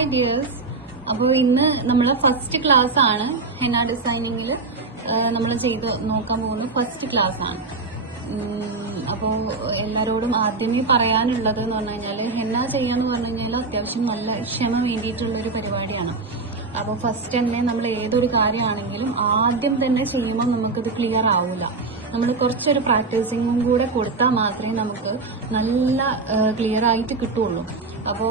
Hi dears. അപ്പോൾ ഇന്ന് നമ്മളെ ഫസ്റ്റ് ക്ലാസ് ആണ്. ഹെന്ന ഡിസൈനിങ്ങിൽ നമ്മൾ ചെയ്ത് നോക്കാൻ പോകുന്ന ഫസ്റ്റ് ക്ലാസ് ആണ്. അപ്പോൾ എല്ലാവരോടും ആദ്യമേ പറയാനുള്ളത് എന്ന് പറഞ്ഞു കഴിഞ്ഞാൽ, ഹെന്ന ചെയ്യാന്ന് പറഞ്ഞു കഴിഞ്ഞാൽ അത്യാവശ്യം നല്ല ക്ഷമ വേണ്ടിയിട്ടുള്ളൊരു പരിപാടിയാണ്. അപ്പോൾ ഫസ്റ്റ് തന്നെ നമ്മൾ ഏതൊരു കാര്യമാണെങ്കിലും ആദ്യം തന്നെ ചെയ്യുമ്പോൾ നമുക്കത് ക്ലിയർ ആവില്ല. നമ്മൾ കുറച്ചൊരു പ്രാക്ടീസിങ്ങും കൂടെ കൊടുത്താൽ മാത്രമേ നമുക്ക് നല്ല ക്ലിയർ ആയിട്ട് കിട്ടുള്ളൂ. അപ്പോൾ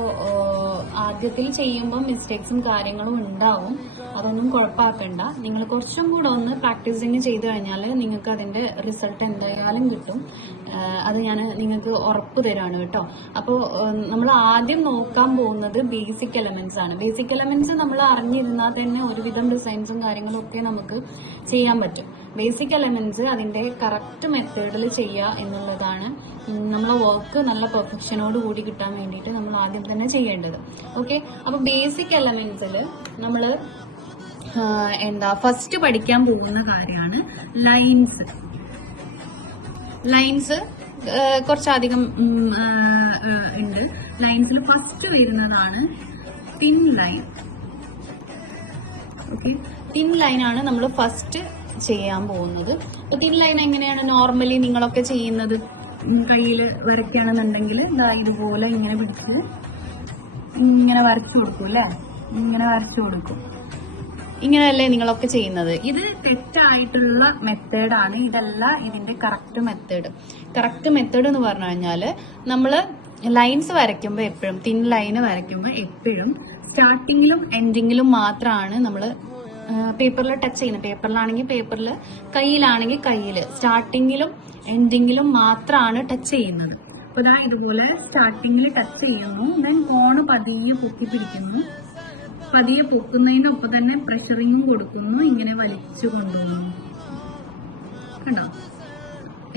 ആദ്യത്തിൽ ചെയ്യുമ്പോൾ മിസ്റ്റേക്സും കാര്യങ്ങളും ഉണ്ടാവും. അതൊന്നും കുഴപ്പമാക്കണ്ട. നിങ്ങൾ കുറച്ചും കൂടെ ഒന്ന് പ്രാക്ടീസിങ് ചെയ്ത് കഴിഞ്ഞാൽ നിങ്ങൾക്ക് അതിന്റെ റിസൾട്ട് എന്തായാലും കിട്ടും. അത് ഞാൻ നിങ്ങൾക്ക് ഉറപ്പ് തരാണ് കേട്ടോ. അപ്പോൾ നമ്മൾ ആദ്യം നോക്കാൻ പോകുന്നത് ബേസിക് എലമെന്റ്സ് ആണ്. ബേസിക് എലമെന്റ്സ് നമ്മൾ അറിഞ്ഞിരുന്നാൽ തന്നെ ഒരുവിധം ഡിസൈൻസും കാര്യങ്ങളും ഒക്കെ നമുക്ക് ചെയ്യാൻ പറ്റും. ബേസിക് എലമെന്റ്സ് അതിന്റെ കറക്റ്റ് മെത്തേഡിൽ ചെയ്യുക എന്നുള്ളതാണ് നമ്മളെ വർക്ക് നല്ല പെർഫെക്ഷനോട് കൂടി കിട്ടാൻ വേണ്ടിയിട്ട് നമ്മൾ ആദ്യം തന്നെ ചെയ്യേണ്ടത്. ഓക്കെ, അപ്പൊ ബേസിക് എലമെന്റ്സിൽ നമ്മൾ ഫസ്റ്റ് പഠിക്കാൻ പോകുന്ന കാര്യമാണ് ലൈൻസ്. ലൈൻസ് കുറച്ചധികം ഉണ്ട്. ലൈൻസിൽ ഫസ്റ്റ് വരുന്നതാണ് thin line. Okay, thin line ആണ് നമ്മൾ ഫസ്റ്റ് ചെയ്യാൻ പോകുന്നത്. തിൻ ലൈൻ എങ്ങനെയാണ് നോർമലി നിങ്ങളൊക്കെ ചെയ്യുന്നത്? കയ്യിൽ വരയ്ക്കുകയാണെന്നുണ്ടെങ്കിൽ ഇതുപോലെ ഇങ്ങനെ പിടിച്ച് ഇങ്ങനെ വരച്ചു കൊടുക്കും അല്ലേ? ഇങ്ങനെ വരച്ചു കൊടുക്കും. ഇങ്ങനെയല്ലേ നിങ്ങളൊക്കെ ചെയ്യുന്നത്? ഇത് തെറ്റായിട്ടുള്ള മെത്തേഡാണ്. ഇതല്ല ഇതിന്റെ കറക്റ്റ് മെത്തേഡ്. കറക്റ്റ് മെത്തേഡ് എന്ന് പറഞ്ഞു കഴിഞ്ഞാല് നമ്മള് ലൈൻസ് വരയ്ക്കുമ്പോൾ എപ്പോഴും തിൻ ലൈന് വരയ്ക്കുമ്പോൾ എപ്പോഴും സ്റ്റാർട്ടിങ്ങിലും എൻഡിങ്ങിലും മാത്രമാണ് നമ്മൾ പേപ്പറിൽ ടച്ച് ചെയ്യുന്നത്. പേപ്പറിലാണെങ്കിൽ പേപ്പറിൽ, കയ്യിലാണെങ്കിൽ കയ്യില്, സ്റ്റാർട്ടിങ്ങിലും എൻഡിങ്ങിലും മാത്രമാണ് ടച്ച് ചെയ്യുന്നത്. അപ്പൊ ഇതാ ഇതുപോലെ സ്റ്റാർട്ടിങ്ങിൽ ടച്ച് ചെയ്യുന്നു, ദെൻ കോണ് പതിയെ പൊക്കി പിടിക്കുന്നു. പതിയെ പൊക്കുന്നതിനൊപ്പം തന്നെ പ്രഷറിങ്ങും കൊടുക്കുന്നു. ഇങ്ങനെ വലിച്ചു കൊണ്ടുപോകുന്നു. കണ്ടോ?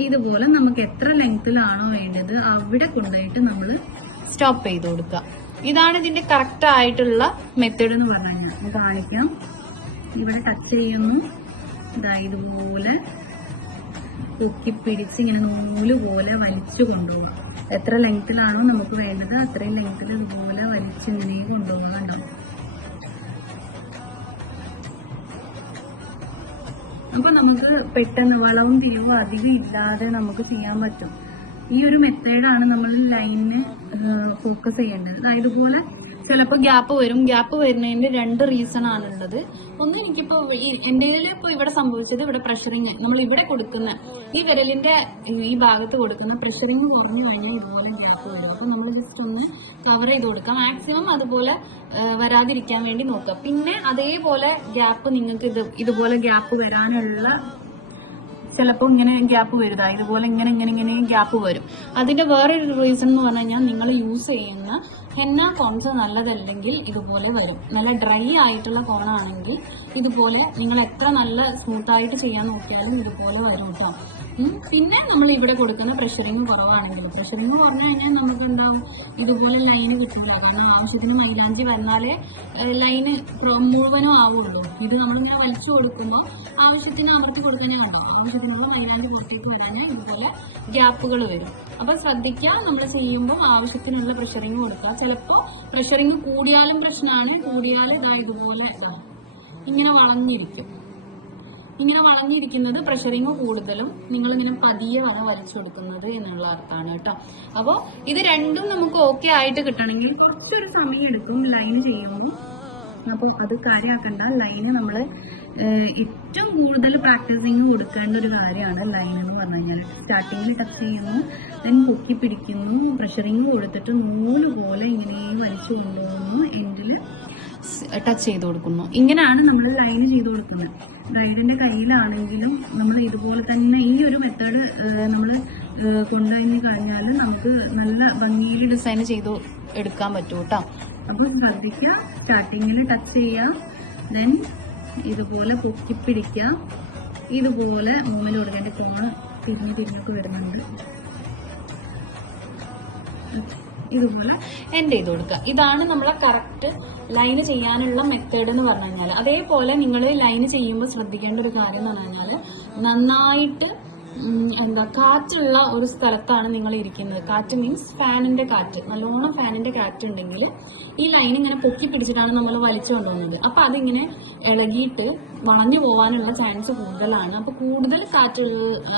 ഇതുപോലെ നമുക്ക് എത്ര ലെങ്ത്തിലാണോ വേണ്ടത് അവിടെ കൊണ്ടുപോയിട്ട് നമ്മൾ സ്റ്റോപ്പ് ചെയ്ത് കൊടുക്കുക. ഇതാണ് ഇതിന്റെ കറക്റ്റ് ആയിട്ടുള്ള മെത്തേഡ് എന്ന് പറഞ്ഞു കഴിഞ്ഞാൽ. കാണിക്കാം. ഇവിടെ ടച്ച് ചെയ്യുന്നു, ഇതാ ഇതുപോലെ പൊക്കി പിടിച്ച് ഇങ്ങനെ നൂല് പോലെ വലിച്ചു കൊണ്ടുപോകുക. എത്ര ലെങ്ത്തിലാണോ നമുക്ക് വേണ്ടത് അത്രയും ലെങ്ത്തിൽ ഇതുപോലെ വലിച്ച് ഇങ്ങനെ കൊണ്ടുപോകുക. ഉണ്ടാവും. അപ്പൊ നമുക്ക് പെട്ടെന്ന് വളവും തിരിവും അധികം ഇല്ലാതെ നമുക്ക് ചെയ്യാൻ പറ്റും. ഈ ഒരു മെത്തേഡാണ് നമ്മൾ ലൈനിന് ഫോക്കസ് ചെയ്യേണ്ടത്. അതായത് ഇതുപോലെ ചിലപ്പോൾ ഗ്യാപ്പ് വരും. ഗ്യാപ്പ് വരുന്നതിന്റെ രണ്ട് റീസൺ ആണുള്ളത്. ഒന്ന്, എനിക്കിപ്പോ എന്റെ ഇപ്പൊ ഇവിടെ സംഭവിച്ചത്, ഇവിടെ പ്രഷറിങ് നമ്മൾ ഇവിടെ കൊടുക്കുന്ന ഈ വിരലിന്റെ ഈ ഭാഗത്ത് കൊടുക്കുന്ന പ്രഷറിങ് കുറഞ്ഞു കഴിഞ്ഞാൽ ഇതുപോലെ ഗ്യാപ്പ് വരും. അപ്പൊ നമ്മൾ ജസ്റ്റ് ഒന്ന് കവർ ചെയ്ത് കൊടുക്കാം. മാക്സിമം അതുപോലെ വരാതിരിക്കാൻ വേണ്ടി നോക്കുക. പിന്നെ അതേപോലെ ഗ്യാപ്പ് നിങ്ങൾക്ക് ഇതുപോലെ ഗ്യാപ്പ് വരാനുള്ള ചിലപ്പോൾ ഇങ്ങനെ ഗ്യാപ്പ് വരുതാ, ഇതുപോലെ ഇങ്ങനെ ഇങ്ങനെ ഇങ്ങനെ ഗ്യാപ്പ് വരും. അതിന്റെ വേറൊരു റീസൺ എന്ന് പറഞ്ഞു കഴിഞ്ഞാൽ നിങ്ങൾ യൂസ് ചെയ്യുന്ന ഹെന്ന കോൺസ് നല്ലതല്ലെങ്കിൽ ഇതുപോലെ വരും. നല്ല ഡ്രൈ ആയിട്ടുള്ള കോണാണെങ്കിൽ ഇതുപോലെ നിങ്ങൾ എത്ര നല്ല സ്മൂത്ത് ആയിട്ട് ചെയ്യാൻ നോക്കിയാലും ഇതുപോലെ വരും കേട്ടോ. പിന്നെ നമ്മൾ ഇവിടെ കൊടുക്കുന്ന പ്രഷറിങ് കുറവാണെങ്കിൽ, പ്രഷറിങ് പറഞ്ഞു കഴിഞ്ഞാൽ നമുക്ക് എന്താവും, ഇതുപോലെ ലൈന് കിട്ടില്ല. കാരണം ആവശ്യത്തിന് മൈലാഞ്ചി വന്നാലേ ലൈന് മുഴുവനും ആവുള്ളൂ. ഇത് നമ്മളിങ്ങനെ വലിച്ചു കൊടുക്കുമ്പോൾ ആവശ്യത്തിന് അമർത്തി കൊടുക്കാനേ ഉള്ളൂ. ആവശ്യത്തിനുള്ള മൈലാഞ്ചി പുറത്തേക്ക് വരാനേ ഇതുപോലെ ഗ്യാപ്പുകൾ വരും. അപ്പൊ ശ്രദ്ധിക്കുക, നമ്മൾ ചെയ്യുമ്പോൾ ആവശ്യത്തിനുള്ള പ്രഷറിങ് കൊടുക്കുക. ചിലപ്പോൾ പ്രഷറിങ് കൂടിയാലും പ്രശ്നമാണ്. കൂടിയാൽ ഇതുപോലെ ഇങ്ങനെ വളഞ്ഞിരിക്കും. ഇങ്ങനെ വളഞ്ഞിരിക്കുന്നത് പ്രഷറിങ് കൂടുതലും നിങ്ങളിങ്ങനെ പതിയെ വലിച്ചു കൊടുക്കുന്നത് എന്നുള്ള അർത്ഥമാണ് കേട്ടോ. അപ്പോൾ ഇത് രണ്ടും നമുക്ക് ഓക്കെ ആയിട്ട് കിട്ടണമെങ്കിൽ കുറച്ചൊരു സമയം എടുക്കും ലൈന് ചെയ്യുമ്പോൾ. അപ്പോൾ അത് കാര്യമാക്കണ്ട. ലൈന് നമ്മൾ ഏറ്റവും കൂടുതൽ പ്രാക്ടീസിങ് കൊടുക്കേണ്ട ഒരു കാര്യമാണ് ലൈൻ എന്ന് പറഞ്ഞു കഴിഞ്ഞാൽ. സ്റ്റാർട്ടിങ്ങിൽ ടച്ച് ചെയ്യുന്നു, ദെൻ പൊക്കി പിടിക്കുന്നു, പ്രഷറിങ് കൊടുത്തിട്ട് നൂല് പോലെ ഇങ്ങനെ വലിച്ചു കൊണ്ടുപോകുന്നു, എൻഡിൽ ടച്ച് ചെയ്ത് കൊടുക്കുന്നു. ഇങ്ങനെയാണ് നമ്മൾ ലൈന് ചെയ്ത് കൊടുക്കുന്നത്. ബ്രൈഡിന്റെ കയ്യിലാണെങ്കിലും നമ്മൾ ഇതുപോലെ തന്നെ ഈ ഒരു മെത്തേഡ് നമ്മൾ കൊണ്ടുകഴിഞ്ഞ് കഴിഞ്ഞാൽ നമുക്ക് നല്ല ഭംഗിയിൽ ഡിസൈൻ ചെയ്ത് എടുക്കാൻ പറ്റും കേട്ടോ. അപ്പോൾ ശ്രദ്ധിക്കുക, സ്റ്റാർട്ടിങ്ങിൽ ടച്ച് ചെയ്യുക, ദെൻ ഇതുപോലെ പൊക്കി പിടിക്കുക, ഇതുപോലെ മൂന്നിൽ കൊടുക്കേണ്ട കോണ് തിരിഞ്ഞൊക്കെ വരുന്നുണ്ട്. ഇതുപോലെ എൻഡ് ചെയ്ത് കൊടുക്കുക. ഇതാണ് നമ്മളെ കറക്റ്റ് ലൈന് ചെയ്യാനുള്ള മെത്തേഡ് എന്ന് പറഞ്ഞു കഴിഞ്ഞാൽ. അതേപോലെ നിങ്ങൾ ലൈന് ചെയ്യുമ്പോൾ ശ്രദ്ധിക്കേണ്ട ഒരു കാര്യം എന്ന് പറഞ്ഞു കഴിഞ്ഞാൽ, നന്നായിട്ട് എന്താ കാറ്റുള്ള ഒരു സ്ഥലത്താണ് നിങ്ങൾ ഇരിക്കുന്നത്. കാറ്റ് മീൻസ് ഫാനിന്റെ കാറ്റ്, നല്ലോണം ഫാനിന്റെ കാറ്റ് ഉണ്ടെങ്കിൽ ഈ ലൈൻ ഇങ്ങനെ പൊക്കി പിടിച്ചിട്ടാണ് നമ്മൾ വലിച്ചു കൊണ്ടുപോകുന്നത്. അപ്പൊ അതിങ്ങനെ ഇളകിയിട്ട് വളഞ്ഞു പോകാനുള്ള ചാൻസ് കൂടുതലാണ്. അപ്പൊ കൂടുതൽ കാറ്റ്,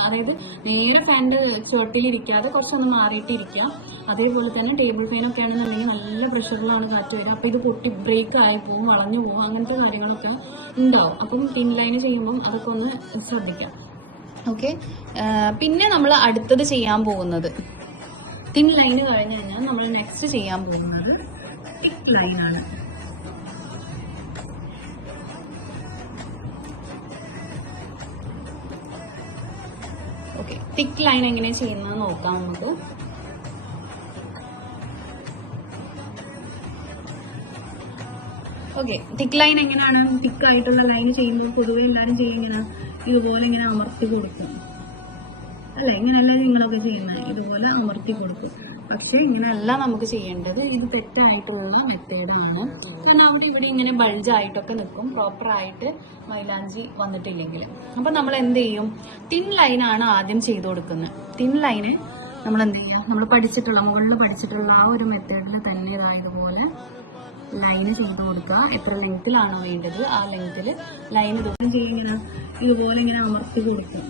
അതായത് നേരെ ഫാനിന്റെ ചുവട്ടിലിരിക്കാതെ കുറച്ചൊന്ന് മാറിയിട്ടിരിക്കുക. അതേപോലെ തന്നെ ടേബിൾ ഫാനൊക്കെ ആണെന്നുണ്ടെങ്കിൽ നല്ല പ്രഷറിലാണ് കാറ്റ് വരിക. അപ്പൊ ഇത് പൊട്ടി ബ്രേക്ക് ആയി പോകും, വളഞ്ഞു പോകും, അങ്ങനത്തെ കാര്യങ്ങളൊക്കെ ഉണ്ടാവും. അപ്പം തിൻ ലൈൻ ചെയ്യുമ്പം അതൊക്കെ ഒന്ന് ശ്രദ്ധിക്കാം. ഓക്കെ, പിന്നെ നമ്മൾ അടുത്തത് ചെയ്യാൻ പോകുന്നത് തിൻ ലൈന് കഴിഞ്ഞ് കഴിഞ്ഞാൽ നമ്മൾ നെക്സ്റ്റ് ചെയ്യാൻ പോകുന്നത് തിക്ക് ലൈനാണ്. ഓക്കെ, തിക്ക് ലൈൻ എങ്ങനെ ചെയ്യുന്നത് നോക്കാം നമുക്ക്. ഓക്കെ, തിക്ക് ലൈൻ എങ്ങനെയാണ്? തിക്ക് ആയിട്ടുള്ള ലൈൻ ചെയ്യുമ്പോൾ പൊതുവെ എല്ലാവരും ചെയ്യുന്ന ഇതുപോലെ ഇങ്ങനെ അമർത്തി കൊടുക്കും അല്ലെ? ഇങ്ങനെയല്ല നിങ്ങളൊക്കെ ചെയ്യുന്നത്, ഇതുപോലെ അമർത്തി കൊടുക്കും. പക്ഷെ ഇങ്ങനെയല്ല നമുക്ക് ചെയ്യേണ്ടത്. ഇത് തെറ്റായിട്ടുള്ള മെത്തേഡാണ്. കാരണം അവിടെ ഇവിടെ ഇങ്ങനെ ബൾജായിട്ടൊക്കെ നിൽക്കും, പ്രോപ്പറായിട്ട് മൈലാഞ്ചി വന്നിട്ടില്ലെങ്കിൽ. അപ്പൊ നമ്മൾ എന്ത് ചെയ്യും? തിൻ ലൈനാണ് ആദ്യം ചെയ്ത് കൊടുക്കുന്നത്. തിൻ ലൈന് നമ്മൾ എന്ത് ചെയ്യുക? നമ്മൾ പഠിച്ചിട്ടുള്ള, മുകളിൽ പഠിച്ചിട്ടുള്ള ആ ഒരു മെത്തേഡിൽ തന്നെ ഇതായതുപോലെ ലൈന് ചെയ്ത് കൊടുക്കുക. എത്ര ലെങ്ത്തിലാണോ വേണ്ടത് ആ ലെങ്ത്തിൽ ലൈൻ ഇതുപോലെ ചെയ്യുക. ഇതുപോലെ ഇങ്ങനെ അമർത്തി കൊടുക്കും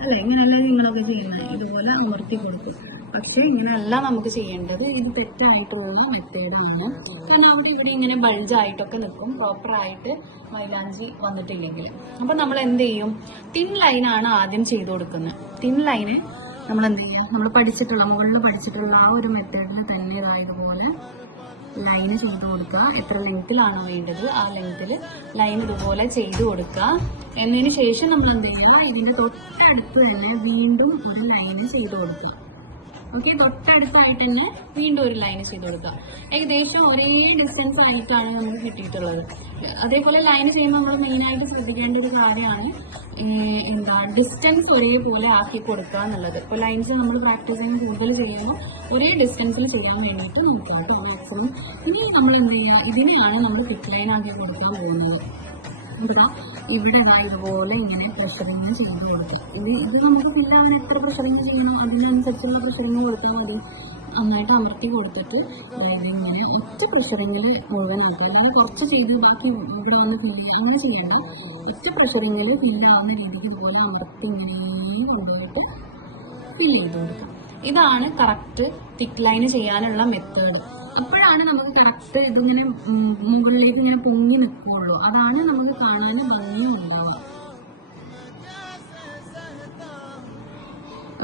അല്ലെ? ഇങ്ങനെയല്ല നിങ്ങളൊക്കെ ചെയ്യുന്നത്, ഇതുപോലെ അമർത്തി കൊടുക്കും. പക്ഷെ ഇങ്ങനെയല്ല നമുക്ക് ചെയ്യേണ്ടത്. ഇത് തെറ്റായിട്ടുള്ള മെത്തേഡാണ്. കാരണം അവിടെ ഇവിടെ ഇങ്ങനെ ബൾജായിട്ടൊക്കെ നിൽക്കും, പ്രോപ്പറായിട്ട് മൈലാഞ്ചി വന്നിട്ടില്ലെങ്കിൽ. അപ്പൊ നമ്മൾ എന്ത് ചെയ്യും? തിൻ ലൈനാണ് ആദ്യം ചെയ്ത് കൊടുക്കുന്നത്. തിൻ ലൈന് നമ്മൾ എന്ത് ചെയ്യുക? നമ്മൾ പഠിച്ചിട്ടുള്ള, മുകളിൽ പഠിച്ചിട്ടുള്ള ആ ഒരു മെത്തേഡിൽ തന്നെ ഇതായതുപോലെ ലൈന് ചെയ്ത് കൊടുക്കുക. എത്ര ലെങ്ത്തിലാണോ വേണ്ടത് ആ ലെങ്ത്തിൽ ലൈൻ ഇതുപോലെ ചെയ്ത് കൊടുക്കുക. എന്നതിന് ശേഷം നമ്മൾ എന്ത് ചെയ്യുക? ഇതിന്റെ തൊട്ടടുത്ത് തന്നെ വീണ്ടും ഒരു ലൈന് ചെയ്ത് കൊടുക്കുക. ഓക്കെ, തൊട്ടടുത്തായിട്ട് തന്നെ വീണ്ടും ഒരു ലൈന് ചെയ്ത് കൊടുക്കുക. ഏകദേശം ഒരേ ഡിസ്റ്റൻസ് ആയിട്ടാണ് നമുക്ക് കിട്ടിയിട്ടുള്ളത്. അതേപോലെ ലൈന് ചെയ്യുമ്പോൾ നമ്മൾ മെയിനായിട്ട് ശ്രദ്ധിക്കേണ്ട ഒരു കാര്യമാണ് ഡിസ്റ്റൻസ് ഒരേപോലെ ആക്കി കൊടുക്കുക എന്നുള്ളത്. ഇപ്പോൾ ലൈൻസ് നമ്മൾ പ്രാക്ടീസിങ് കൂടുതൽ ചെയ്യുമ്പോൾ ഒരേ ഡിസ്റ്റൻസിൽ ചെയ്യാൻ വേണ്ടിയിട്ട് നോക്കുക മാക്സിമം. ഇനി നമ്മൾ എന്ത് ചെയ്യുക? ഇതിനെയാണ് നമ്മൾ തിക്ക് ലൈൻ ആക്കി കൊടുക്കാൻ പോകുന്നത്. ഇവിടെ ഇതുപോലെ ഇങ്ങനെ പ്രഷറിങ് ചെയ്ത് കൊടുക്കുക. ഇത് നമുക്ക് ഫില്ലാവാൻ എത്ര പ്രഷറിങ് ചെയ്യണം അതിനനുസരിച്ചുള്ള പ്രഷറിങ് കൊടുത്താൽ മതി. നന്നായിട്ട് അമർത്തി കൊടുത്തിട്ട് ഇങ്ങനെ ഒറ്റ പ്രഷറിങ്ങിൽ മുഴുവനാക്കുക. അല്ലാതെ കുറച്ച് ചെയ്ത് ബാക്കി ഇവിടെ വന്ന് അങ്ങനെ ചെയ്യണം. ഒറ്റ പ്രഷറിങ്ങിൽ ഫില്ലാവുന്ന രീതിക്ക് ഇതുപോലെ അമർത്തി ഇങ്ങനെ കൊണ്ടുപോയിട്ട് ഫില്ല് ചെയ്ത് കൊടുക്കാം. ഇതാണ് കറക്റ്റ് തിക്ക് ലൈന് ചെയ്യാനുള്ള മെത്തേഡ്. അപ്പോഴാണ് നമുക്ക് കറക്റ്റ് ഇതിങ്ങനെ മുകളിലേക്ക് ഇങ്ങനെ പൊങ്ങി നിൽക്കുള്ളൂ. അതാണ് നമുക്ക് കാണാൻ ഭംഗി ഉണ്ടാവുക.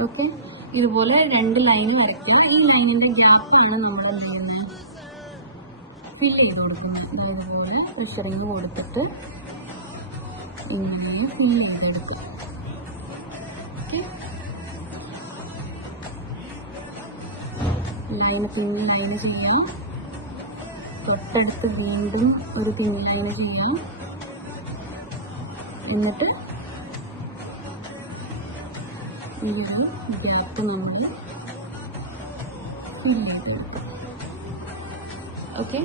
ഓക്കെ, ഇതുപോലെ 2 ലൈന് വരയ്ക്കുക. ഈ ലൈനിന്റെ ഗ്യാപ്പാണ് നമ്മൾ എന്ത് ചെയ്യുന്നത്? ഫില്ല് ചെയ്ത് കൊടുക്കുന്നത്. ഇതുപോലെ പ്രഷറിങ് കൊടുത്തിട്ട് ഇങ്ങനെ ഫില്ല് ചെയ്തെടുക്കും. ഓക്കെ, പിന്നെ ലൈന് ചെയ്യാം. തൊട്ടടുത്ത് വീണ്ടും ഒരു പിൻ ലൈന് ചെയ്യാം. എന്നിട്ട് ഈ ഒരു ഗ്യാപ്പ് നമ്മൾ ഫില്ല് ചെയ്തെടുക്കും. ഓക്കെ,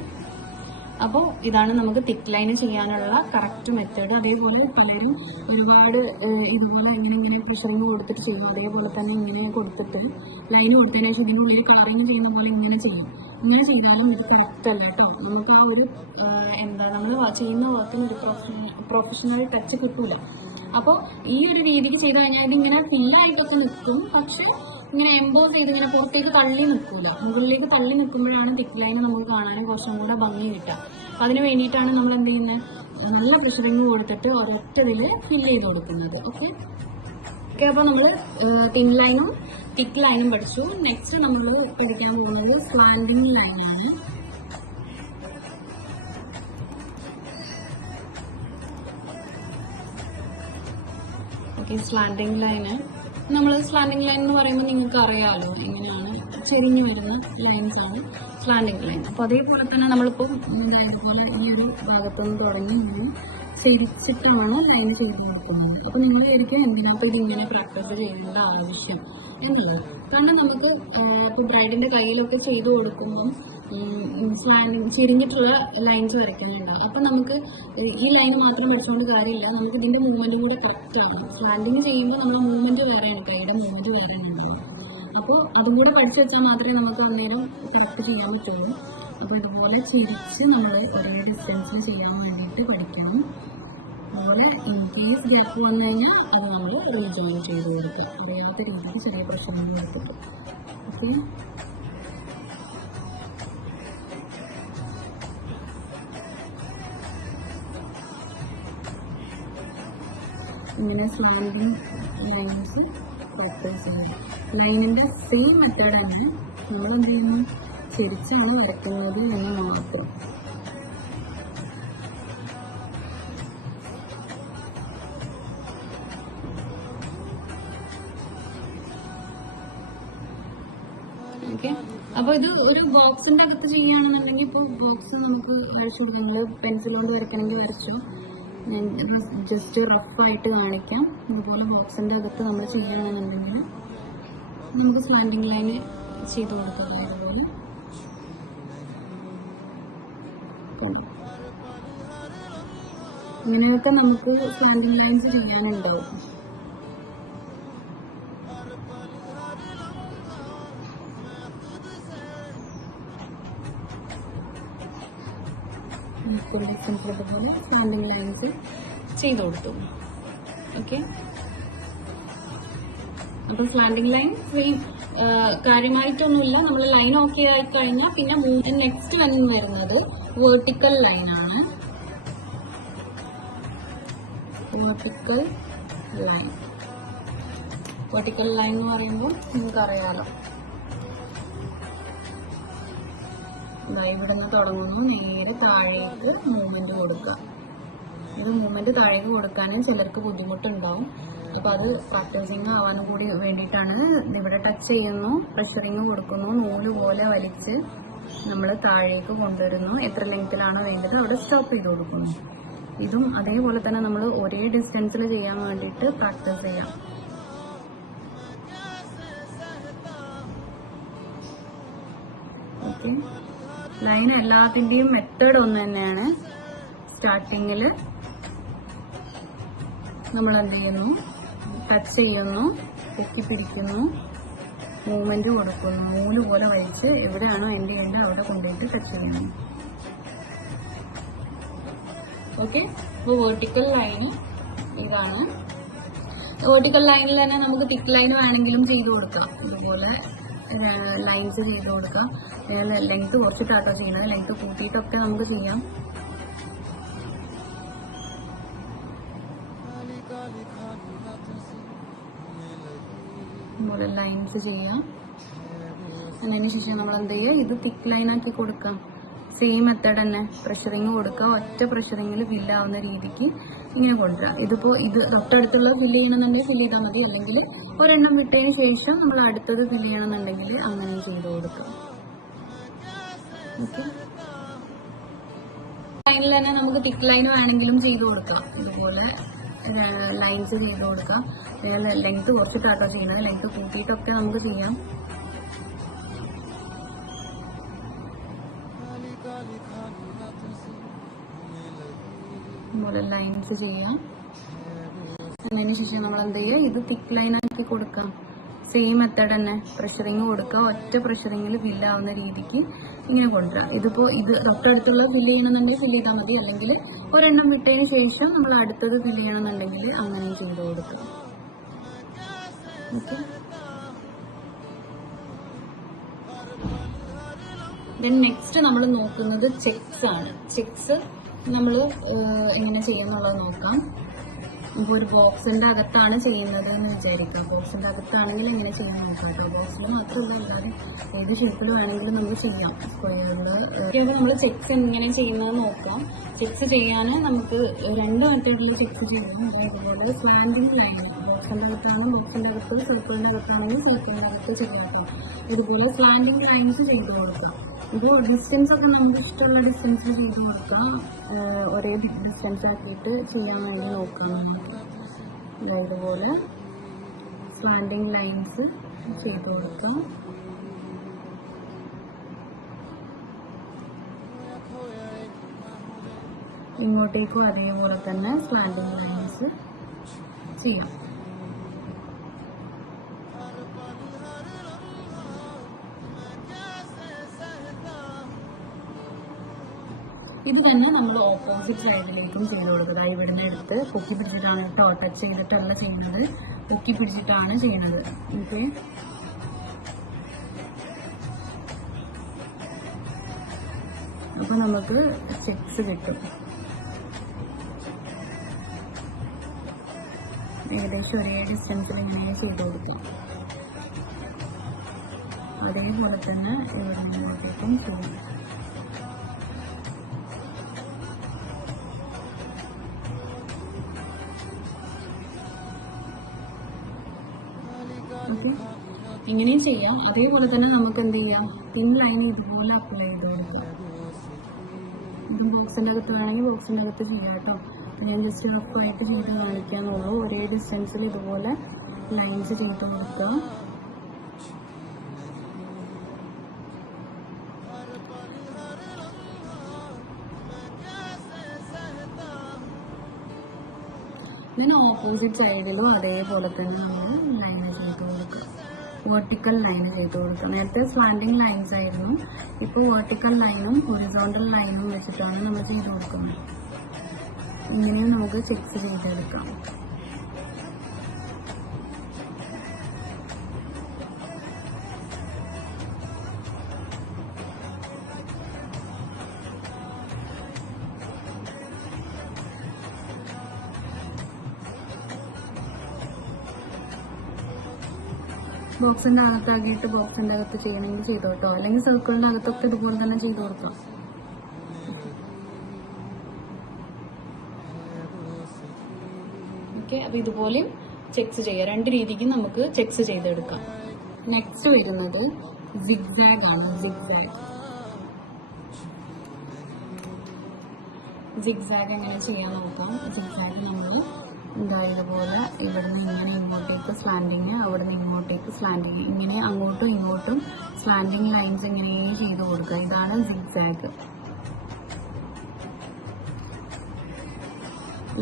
അപ്പോൾ ഇതാണ് നമുക്ക് തിക്ക് ലൈന് ചെയ്യാനുള്ള കറക്റ്റ് മെത്തേഡ്. അതേപോലെ പലരും ഒരുപാട് ഇതുപോലെ ഇങ്ങനെ പ്രഷറിങ് കൊടുത്തിട്ട് ചെയ്യും. അതേപോലെ തന്നെ ഇങ്ങനെ കൊടുത്തിട്ട് ലൈന് കൊടുത്തതിന് ശേഷം ഇതിനുള്ളിൽ കളറിങ് ചെയ്യുന്ന പോലെ ഇങ്ങനെ ചെയ്യും. ഇങ്ങനെ ചെയ്താലും ഇത് കറക്റ്റ് അല്ല കേട്ടോ. നമുക്ക് ആ ഒരു നമ്മൾ ചെയ്യുന്ന വർക്കിന് ഒരു പ്രൊഫഷണൽ ടച്ച് കിട്ടൂല. അപ്പോൾ ഈ ഒരു രീതിക്ക് ചെയ്ത് കഴിഞ്ഞാൽ ഇതിങ്ങനെ ഫില്ലായിട്ടൊക്കെ നിൽക്കും. പക്ഷെ ഇങ്ങനെ എംബോസ് ചെയ്ത് ഇങ്ങനെ പുറത്തേക്ക് തള്ളി നിൽക്കൂല. മുകളിലേക്ക് തള്ളി നിൽക്കുമ്പോഴാണ് തിക്ക് ലൈന് നമുക്ക് കാണാനും കുറച്ചും കൂടെ ഭംഗി കിട്ടുക. അപ്പം അതിന് വേണ്ടിയിട്ടാണ് നമ്മൾ എന്ത് ചെയ്യുന്നത്? നല്ല പ്രഷറിങ് കൊടുത്തിട്ട് ഒരൊറ്റതിൽ ഫില്ല് ചെയ്ത് കൊടുക്കുന്നത്. ഓക്കെ, അപ്പോൾ നമ്മൾ തിൻ ലൈനും തിക്ക് ലൈനും പഠിച്ചു. നെക്സ്റ്റ് നമ്മൾ പഠിക്കാൻ പോകുന്നത് സ്ലാൻഡിങ് ലൈനാണ്. Okay, slanting line slanting line എന്ന് പറയുമ്പോൾ നിങ്ങൾക്ക് അറിയാമല്ലോ എങ്ങനെയാണ് ചെരിഞ്ഞു വരുന്ന ലൈൻസ് ആണ് സ്ലാൻഡിങ് ലൈൻ. അപ്പോൾ അതേപോലെ തന്നെ നമ്മളിപ്പോൾ ഇതുപോലെ ഈ ഒരു ഭാഗത്തുനിന്ന് തുടങ്ങി ഇങ്ങനെ ചെരിച്ചിട്ടാണ് ലൈൻ ചെയ്ത് കൊടുക്കുന്നത്. അപ്പോൾ നിങ്ങൾ ശരിക്കും എന്തിനകത്ത് ഇതിങ്ങനെ പ്രാക്ടീസ് ചെയ്യേണ്ട ആവശ്യം എന്നുള്ളത്. കാരണം നമുക്ക് ഇപ്പോൾ ബ്രൈഡിന്റെ കയ്യിലൊക്കെ ചെയ്ത് കൊടുക്കുമ്പം ചെരിഞ്ഞിട്ടുള്ള ലൈൻസ് വരയ്ക്കാനുണ്ടാവും. അപ്പം നമുക്ക് ഈ ലൈൻ മാത്രം വരച്ചുകൊണ്ട് കാര്യമില്ല, നമുക്ക് ഇതിൻ്റെ മൂവ്മെൻറ്റും കൂടെ കറക്റ്റ് ആവണം. സ്ലാൻഡിങ് ചെയ്യുമ്പോൾ നമ്മുടെ മൂവ്മെൻറ്റ് വേറെയാണ്, കൈയുടെ മൂവ്മെൻറ്റ് വേറെയാണ് ഉണ്ടാവും. അപ്പോൾ അതും കൂടെ പഠിച്ചു വെച്ചാൽ മാത്രമേ നമുക്ക് അന്നേരം കറക്റ്റ് ചെയ്യാൻ പറ്റുള്ളൂ. അപ്പോൾ ഇതുപോലെ ചിരിച്ച് നമ്മൾ ഒരേ ഡിസ്റ്റൻസിൽ ചെയ്യാൻ വേണ്ടിയിട്ട് പഠിക്കണം. അതുപോലെ ഇൻ കേസ് ഗ്യാപ്പ് വന്നു കഴിഞ്ഞാൽ അത് നമ്മൾ റീജോയിൻ ചെയ്ത് കൊടുക്കുക, അറിയാത്ത രീതിക്ക് ചെറിയ പ്രശ്നങ്ങൾ കൊടുത്തിട്ട്. ഓക്കെ, ഇങ്ങനെ സ്ലാൻഡിങ് ലൈൻസ് പ്രാക്ടീസ് ചെയ്യാം. ലൈനിൻ്റെ സെയിം മെത്തേഡ് തന്നെ നമ്മൾ എന്ത് ചെയ്യുന്നു, ചെരിച്ചാണ് വരയ്ക്കുന്നത് എന്ന് മാത്രം. ഓക്കെ, അപ്പോൾ ഇത് ഒരു ബോക്സിൻ്റെ അകത്ത് ചെയ്യുകയാണെന്നുണ്ടെങ്കിൽ, ഇപ്പോൾ ബോക്സ് നമുക്ക് വരച്ചു കൊടുക്കാം. നിങ്ങൾ പെൻസിൽ കൊണ്ട് വരയ്ക്കണമെങ്കിൽ വരച്ചു. ഞാൻ ജസ്റ്റ് റഫായിട്ട് കാണിക്കാം. അതുപോലെ ബോക്സിൻ്റെ അകത്ത് നമ്മൾ ചെയ്യുകയാണെന്നുണ്ടെങ്കിൽ നമുക്ക് സ്ലാൻഡിങ് ലൈന് ചെയ്ത് കൊടുക്കാം. അതുപോലെ ഇങ്ങനെയൊക്കെ നമുക്ക് സ്ലാൻഡിങ് ലൈൻസ് ചെയ്യാനുണ്ടാവും. അതുപോലെ സ്ലാൻഡിങ് ലൈൻസ് ചെയ്ത് കൊടുത്തു. ഓക്കെ, അപ്പോൾ സ്ലാൻഡിങ് ലൈൻ സെയിം കാര്യമായിട്ടൊന്നുമില്ല. നമ്മൾ ലൈൻ ഓക്കെ ആയി കഴിഞ്ഞാൽ പിന്നെ നെക്സ്റ്റ് വരുന്നത് വേർട്ടിക്കൽ ലൈനാണ്. വേർട്ടിക്കൽ ലൈൻ എന്ന് പറയുമ്പോൾ നിങ്ങൾക്കറിയാലോ, ഇവിടെ നിന്ന് തുടങ്ങുന്നു, നേരെ താഴേക്ക് മൂവ്മെന്റ് കൊടുക്കുക. ഇത് മൂവ്മെന്റ് താഴേക്ക് കൊടുക്കാൻ ചിലർക്ക് ബുദ്ധിമുട്ടുണ്ടാവും. അപ്പോൾ അത് പ്രാക്ടീസിങ് ആവാനും കൂടി വേണ്ടിയിട്ടാണ്. ഇവിടെ ടച്ച് ചെയ്യുന്നു, പ്രഷറിങ് കൊടുക്കുന്നു, നൂല് പോലെ വലിച്ച് നമ്മൾ താഴേക്ക് കൊണ്ടുവരുന്നു. എത്ര ലെങ്ത്തിലാണോ വേണ്ടത് അവിടെ സ്റ്റോപ്പ് ചെയ്ത് കൊടുക്കുന്നു. ഇതും അതേപോലെ തന്നെ നമ്മൾ ഒരേ ഡിസ്റ്റൻസിൽ ചെയ്യാൻ വേണ്ടിയിട്ട് പ്രാക്ടീസ് ചെയ്യാം. ഓക്കെ, ലൈൻ എല്ലാത്തിൻ്റെയും മെത്തേഡ് ഒന്ന് തന്നെയാണ്. സ്റ്റാർട്ടിങ്ങിൽ നമ്മൾ എന്ത് ചെയ്യുന്നു, ടച്ച് ചെയ്യുന്നു, പൊക്കി പിടിക്കുന്നു, മൂവ്മെന്റ് കൊടുക്കുന്നു, നൂല് പോലെ വലിച്ച് എവിടെയാണോ എൻ്റെ ചെയ്യേണ്ടത് അവിടെ കൊണ്ടുപോയിട്ട് ടച്ച് ചെയ്യുന്നു. ഓക്കെ, അപ്പോൾ വേർട്ടിക്കൽ ലൈന് ഇതാണ്. വേർട്ടിക്കൽ ലൈനിൽ തന്നെ നമുക്ക് തിക്ക് ലൈൻ വേണമെങ്കിലും ചെയ്ത് കൊടുക്കാം. അതുപോലെ ലൈൻസ് ചെയ്ത് കൊടുക്കാം. ലെങ്ത് കുറച്ചിട്ടാട്ടോ ചെയ്യുന്നത്, ലെങ്ത് കൂട്ടിയിട്ടൊക്കെ നമുക്ക് ചെയ്യാം. അതുപോലെ ലൈൻസ് ചെയ്യാം. അതിന് ശേഷം നമ്മൾ എന്ത് ചെയ്യുക, ഇത് തിക്ക് ലൈനാക്കി കൊടുക്കാം. സെയിം മെത്തേഡ് തന്നെ, പ്രഷറിങ് കൊടുക്കുക. ഒറ്റ പ്രഷറിങ്ങിൽ ഫില്ലാവുന്ന രീതിക്ക് ഇങ്ങനെ കൊണ്ടുവരാം. ഇതിപ്പോൾ ഇത് തൊട്ടടുത്തുള്ള ഫില്ല് ചെയ്യണമെന്നുണ്ടെങ്കിൽ ഫില്ല് ചെയ്താൽ മതി, അല്ലെങ്കിൽ ഒരെണ്ണം വിട്ടതിന് ശേഷം നമ്മൾ അടുത്തത് ഫില്ല് ചെയ്യണമെന്നുണ്ടെങ്കിൽ അങ്ങനെ ചെയ്ത് കൊടുക്കാം. ഓക്കെ, ലൈനിൽ തന്നെ നമുക്ക് തിക്ക് ലൈൻ വേണമെങ്കിലും ചെയ്ത് കൊടുക്കാം. ഇതുപോലെ ലൈൻസ് ചെയ്ത് കൊടുക്കാം. ലെങ്ത് കുറച്ചിട്ടാട്ടോ ചെയ്യുന്നത്, ലെങ്ത് കൂട്ടിയിട്ടൊക്കെ നമുക്ക് ചെയ്യാം. അതുപോലെ ലൈൻസ് ചെയ്യാം. അതിന് ശേഷം നമ്മൾ എന്ത് ചെയ്യുക, ഇത് തിക്ക് ലൈനാക്കി കൊടുക്കാം. സെയിം മെത്തേഡ് തന്നെ, പ്രഷറിങ് കൊടുക്കുക. ഒറ്റ പ്രഷറിങ്ങിൽ ഫില്ലാവുന്ന രീതിക്ക് ഇങ്ങനെ കൊണ്ടുവരാം. ഇതിപ്പോൾ ഇത് തൊട്ടടുത്തുള്ള ഫില്ല് ചെയ്യണമെന്നുണ്ടെങ്കിൽ ഫില്ല് ചെയ്താൽ മതി, അല്ലെങ്കിൽ ഒരെണ്ണം വിട്ടതിന് ശേഷം നമ്മൾ അടുത്തത് ഫില്ല് ചെയ്യണമെന്നുണ്ടെങ്കിൽ അങ്ങനെ ചെയ്ത് കൊടുക്കാം. ഓക്കെ, ദെൻ നെക്സ്റ്റ് നമ്മൾ നോക്കുന്നത് ചെക്സ് ആണ്. ചെക്സ് നമ്മൾ എങ്ങനെ ചെയ്യുന്നുള്ളത് നോക്കാം. ഇപ്പോൾ ഒരു ബോക്സിന്റെ അകത്താണ് ചെയ്യുന്നത് എന്ന് വിചാരിക്കാം. ബോക്സിന്റെ അകത്താണെങ്കിൽ എങ്ങനെ ചെയ്യാൻ നോക്കാം കേട്ടോ. ബോക്സിൽ മാത്രമല്ല, എല്ലാവരും ഏത് ഷേപ്പിൽ വേണമെങ്കിലും നമുക്ക് ചെയ്യാം. സ്ക്വയറിൽ നമ്മൾ ചെക്സ് എങ്ങനെ ചെയ്യുന്നത് നോക്കാം. ചെക്സ് ചെയ്യാൻ നമുക്ക് രണ്ട് മെത്തേഡിൽ ചെക്സ് ചെയ്യാം. അതുപോലെ സ്ലാൻഡിങ് ലൈൻ ബോക്സിന്റെ അകത്താണ്, ബോക്സിന്റെ അകത്ത് സർക്കിളിന്റെ അകത്താണെങ്കിൽ സർക്കിളിന്റെ അകത്ത് ചെയ്യാം. ഇതുപോലെ സ്ലാൻഡിങ് ലൈൻസ് ചെയ്ത് കൊടുക്കാം. ഇത് ഡിസ്റ്റൻസ് ഒക്കെ നമുക്ക് ഇഷ്ടമുള്ള ഡിസ്റ്റൻസിൽ ചെയ്ത് കൊടുക്കാം. ഒരേ ഡിസ്റ്റൻസ് ആക്കിയിട്ട് ചെയ്യാൻ വേണ്ടി നോക്കാം. ഇതുപോലെ സ്ലാൻഡിങ് ലൈൻസ് ചെയ്ത് കൊടുക്കാം. ഇങ്ങോട്ടേക്കും അതേപോലെ തന്നെ സ്ലാൻഡിങ് ലൈൻസ് ചെയ്യാം. ഇത് തന്നെ നമ്മൾ ഓപ്പോസിറ്റ് സൈഡിലേക്കും ചെയ്ത് കൊടുക്കുക. ഇവിടുന്ന് എടുത്ത് പൊക്കി പിടിച്ചിട്ടാണ് കേട്ടോ, ടച്ച് ചെയ്തിട്ടല്ല ചെയ്യുന്നത്, പൊക്കി പിടിച്ചിട്ടാണ് ചെയ്യുന്നത്. ഓക്കെ, അപ്പൊ നമുക്ക് ചെക്സ് കിട്ടും. ഏകദേശം ഒരേ ഡിസ്റ്റൻസിൽ ഇങ്ങനെ ചെയ്ത് കൊടുക്കാം. അതേപോലെ തന്നെ ഇവിടെ ഇങ്ങോട്ടേക്കും ചെയ്യും. ഓക്കെ, ഇങ്ങനെയും ചെയ്യാം. അതേപോലെ തന്നെ നമുക്ക് എന്ത് ചെയ്യാം, പിൻ ലൈൻ ഇതുപോലെ അപ്ലൈ ചെയ്ത് കൊടുക്കാം. ഇതും ബോക്സിൻ്റെ അകത്ത് വേണമെങ്കിൽ ബോക്സിൻ്റെ അകത്ത് ചെയ്യാം കേട്ടോ. ഞാൻ ജസ്റ്റ് റഫായിട്ട് ചെയ്ത് കാണിക്കാന്നുള്ളൂ. ഒരേ ഡിസ്റ്റൻസിൽ ഇതുപോലെ ലൈൻസ് ചെയ്ത് കൊടുക്കുക. then ഓപ്പോസിറ്റ് സൈഡിലും അതേപോലെ തന്നെ നമ്മൾ ലൈൻ ചെയ്ത് കൊടുക്കുക. വെർട്ടിക്കൽ ലൈൻ ചെയ്ത് കൊടുക്കുക. നേരത്തെ സ്ലാൻഡിങ് ലൈൻസ് ആയിരുന്നു, ഇപ്പോൾ വെർട്ടിക്കൽ ലൈനും ഹൊറിസോണ്ടൽ ലൈനും വെച്ചിട്ടാണ് നമ്മൾ ചെയ്ത് കൊടുക്കുന്നത്. ഇങ്ങനെയും നമുക്ക് ചെക്സ് ചെയ്തെടുക്കാം. ബോക്സിന്റെ അകത്താക്കിയിട്ട് ബോക്സിന്റെ അകത്ത് ചെയ്യണമെങ്കിൽ ചെയ്തു കേട്ടോ, അല്ലെങ്കിൽ സർക്കിളിന്റെ അകത്തൊക്കെ ഇതുപോലെ തന്നെ ചെയ്തു കൊടുക്കാം. ഓക്കെ, അപ്പൊ ഇതുപോലെയും ചെക്സ് ചെയ്യാം. രണ്ട് രീതിക്ക് നമുക്ക് ചെക്സ് ചെയ്തെടുക്കാം. നെക്സ്റ്റ് വരുന്നത് സിഗ്സാഗ് ആണ്. സിഗ്സാഗ് എങ്ങനെ ചെയ്യാൻ നോക്കാം. സിഗ്സാഗ് നമ്മൾ ഇതുപോലെ ഇവിടുന്ന് ഇങ്ങനെ ഇങ്ങോട്ടേക്ക് സ്ലാൻഡിങ്, അവിടുന്ന് ഇങ്ങോട്ടേക്ക് സ്ലാൻഡിങ്, ഇങ്ങനെ അങ്ങോട്ടും ഇങ്ങോട്ടും സ്ലാൻഡിങ് ലൈൻസ് ഇങ്ങനെ ചെയ്ത് കൊടുക്കുക. ഇതാണ് സിഗ്സാഗ്.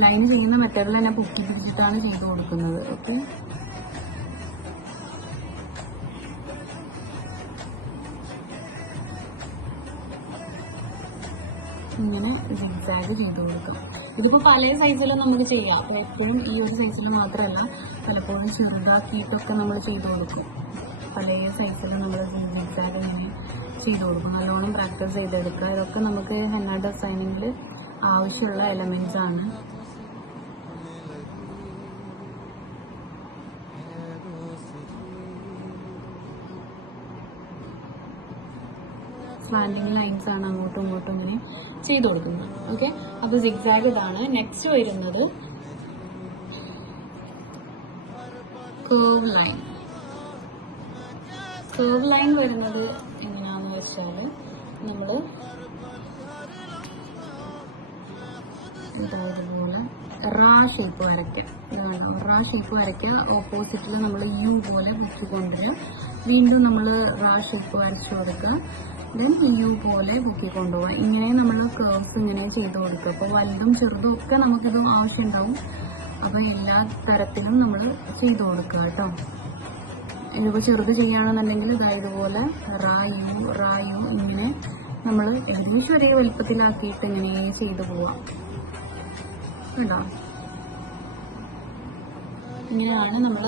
ലൈൻ ചെയ്യുന്ന മെത്തേഡിൽ തന്നെ പൊക്കി പിടിച്ചിട്ടാണ് ചെയ്ത് കൊടുക്കുന്നത്. ഓക്കെ, ഇങ്ങനെ സിഗ്സാഗ് ചെയ്ത് കൊടുക്കാം. ഇതിപ്പോ പല സൈസിലും നമുക്ക് ചെയ്യാം. അപ്പൊ എപ്പോഴും ഈ ഒരു സൈസിൽ മാത്രമല്ല, പലപ്പോഴും ചെറുതാക്കിയിട്ടൊക്കെ നമ്മൾ ചെയ്ത് കൊടുക്കും. പല സൈസിലും നമ്മൾ സിഗ്സാഗ് ഇങ്ങനെ ചെയ്ത് കൊടുക്കും. നല്ലോണം പ്രാക്ടീസ് ചെയ്തെടുക്കുക. ഇതൊക്കെ നമുക്ക് ഹെന്ന ഡിസൈനിങ്ങിൽ ആവശ്യമുള്ള എലമെന്റ്സ് ആണ്. സ്ലാൻഡിങ് ലൈൻസ് ആണ് അങ്ങോട്ടും ഇങ്ങോട്ടും ഇങ്ങനെ ചെയ്ത് കൊടുക്കുന്നത്. ഓക്കെ, അപ്പൊ സിഗ്സാഗ് ഇതാണ്. നെക്സ്റ്റ് വരുന്നത് കർവ് ലൈൻ. കർവ് ലൈൻ വരുന്നത് എങ്ങനെയാന്ന് വെച്ചാല് നമ്മള് ഇതുപോലെ റാ ഷേപ്പ് വരയ്ക്കാം. ഇതാണ് റാ ഷേപ്പ് വരയ്ക്കുക. ഓപ്പോസിറ്റിൽ നമ്മൾ യു പോലെ പൊക്കി കൊണ്ടുവരിക. വീണ്ടും നമ്മൾ റാ ഷേപ്പ് വരച്ചു കൊടുക്കുക. ദെൻ യു പോലെ പൊക്കി കൊണ്ടുപോകാം. ഇങ്ങനെ നമ്മൾ കർവ്സ് ഇങ്ങനെ ചെയ്ത് കൊടുക്കുക. അപ്പോൾ വലുതും ചെറുതും ഒക്കെ നമുക്കിത് ആവശ്യമുണ്ടാവും. അപ്പോൾ എല്ലാ തരത്തിലും നമ്മൾ ചെയ്ത് കൊടുക്കുക കേട്ടോ. ഇതിപ്പോൾ ചെറുത് ചെയ്യുകയാണെന്നുണ്ടെങ്കിൽ ഇതുപോലെ റാ യു ഇങ്ങനെ നമ്മൾ ഏകദേശം ഒരേ വലുപ്പത്തിലാക്കിയിട്ട് ഇങ്ങനെ ചെയ്ത് പോവാം കേട്ടോ. ഇങ്ങനെയാണ് നമ്മൾ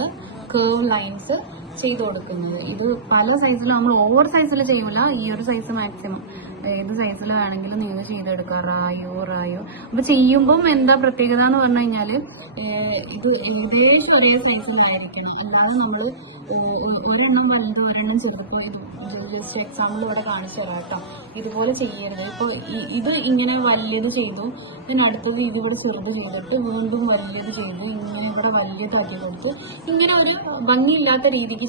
കർവ് ലൈൻസ് ചെയ്ത് കൊടുക്കുന്നത്. ഇത് പല സൈസിലും നമ്മൾ ഓവർ സൈസിൽ ചെയ്യൂല. ഈ ഒരു സൈസ് മാക്സിമം ഏത് സൈസിൽ വേണമെങ്കിലും നിങ്ങൾ ചെയ്തെടുക്കുക. റായോ അപ്പൊ ചെയ്യുമ്പം എന്താ പ്രത്യേകത എന്ന് പറഞ്ഞു കഴിഞ്ഞാല് ഇത് ഏകദേശം ഒരേ സൈസിലായിരിക്കണം. അല്ലാതെ നമ്മൾ ഒരെണ്ണം വലുത് ഒരെണ്ണം ചെറുതോ, ഇത് ജസ്റ്റ് എക്സാമ്പിൾ ഇവിടെ കാണിച്ചു തരാം കേട്ടോ. ഇതുപോലെ ചെയ്യരുത്. ഇപ്പൊ ഇത് ഇങ്ങനെ വലിയത് ചെയ്തു, പിന്നെ അടുത്തത് ഇതിവിടെ ചെറുത് ചെയ്തിട്ട് വീണ്ടും വലിയത് ചെയ്ത് ഇങ്ങനെ ഇവിടെ വലിയതാക്കി കൊടുത്ത് ഇങ്ങനെ ഒരു ഭംഗിയില്ലാത്ത രീതിക്ക്